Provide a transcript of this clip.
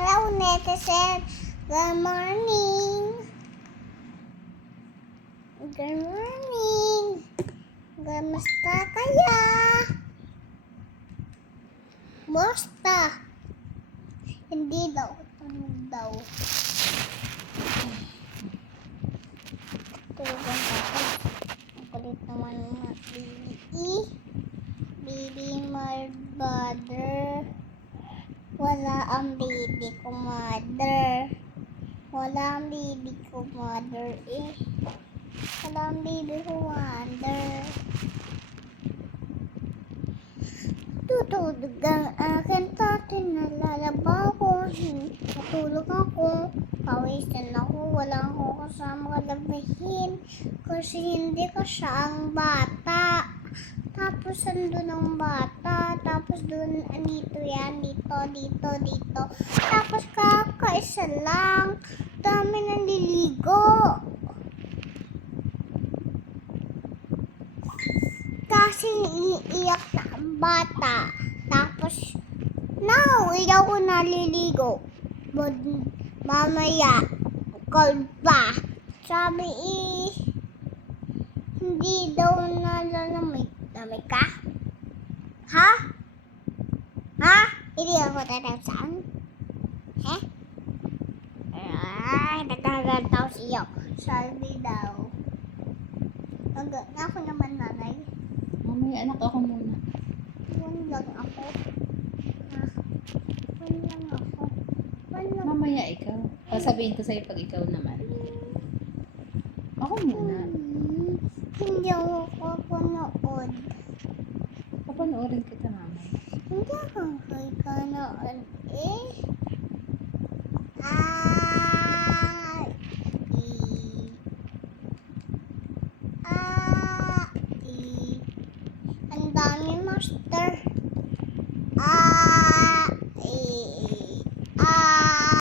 Hello, netizen. Good morning. Good morning. Kamusta kaya? Musta? Hindi daw. Tunog daw. Tulogan ako. Ang kulit naman ng Baby, my brother. Wala ang baby ko, mother. Wala ang baby ko, mother, eh. Wala ang baby ko, mother. Tutulog ang aking tatay, nalalaba ko. Natulog ako. Pawisan ako, wala ako kasama kalabahin. Kasi hindi ko siya ang bata. Tapos andun ang bata. Tapos dun, dito yan, dito. Tapos kakaisa lang. Dami naliligo. Kasi iiyak na ang bata. Tapos, no, iyaw ko naliligo. But, mamaya, cold pa. Sabi hindi daw nalalamig. Lamig ka? Ha? Ha? Hindi ako tatansan? He? Ay, nagkagantaw siya. Sabi daw. Ako naman, nanay. Mamaya anak ako muna. One lang ako. Ha? One lang ako. Mamaya ikaw. Sasabihin ko sa'yo pag ikaw naman. Ako muna. Hindi ako kapanood. Papanoorin kita mamaya. Hindi ako kapanood. Ang dami, master.